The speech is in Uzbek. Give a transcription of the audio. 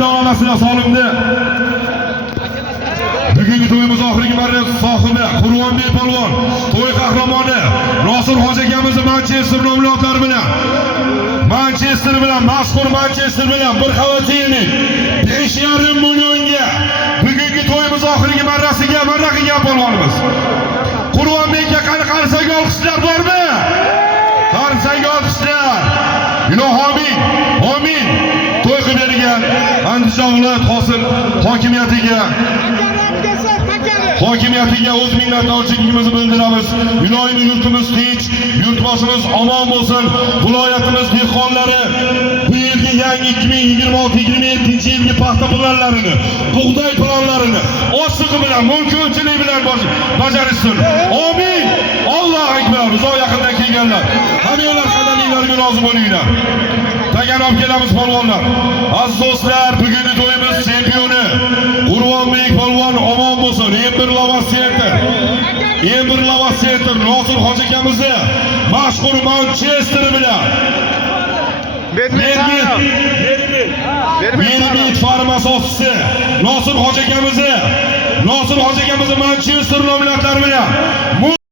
Olasına salımdı. Bugünkü to'yimiz oxirgi marra sohibi Qur'onbek polvon, to'y qahramoni Nosir Hoji akamizni Manchester nomli otlar bilan mashhur Manchester bilan bir qavat yillik 5,5 millionga bugungi to'yimiz oxirgi marrasiga marra qilgan polvonimiz Qur'onbekka qanaqangi olqishlar bormi? Qanaqangi olqishlar? Ilohim, amin. To'y qilib bergan Andijon viloyat hosil hokimiyatiga o'z minnatdorchiligimizni bildiramiz. Ilohim yurtimiz tinch, yurtboshimiz omon bo'lsin. Viloyatimiz dehqonlari bu yilgi yangi 2026-2027 yilgi paxta planlarini, bug'doy planlarini osig'i bilan, mumkinchiligi bilan bajarishsin. Amin. Allohu akbar. Uzoq yaqindan kelganlar. Hammanglar qadaminglarga rozi bo'linglar. Tagan olib kelamiz polvonlar. Aziz do'stlar, bugungi to'yimiz chempioni Qur'onbek polvon omon bo'lsin. Eng bir lavaz center Nosir Hoji akamizni mashhur Manchester bilan Mermit farmasovchisi Nosir Hoji akamizni Manchester nomlari bilan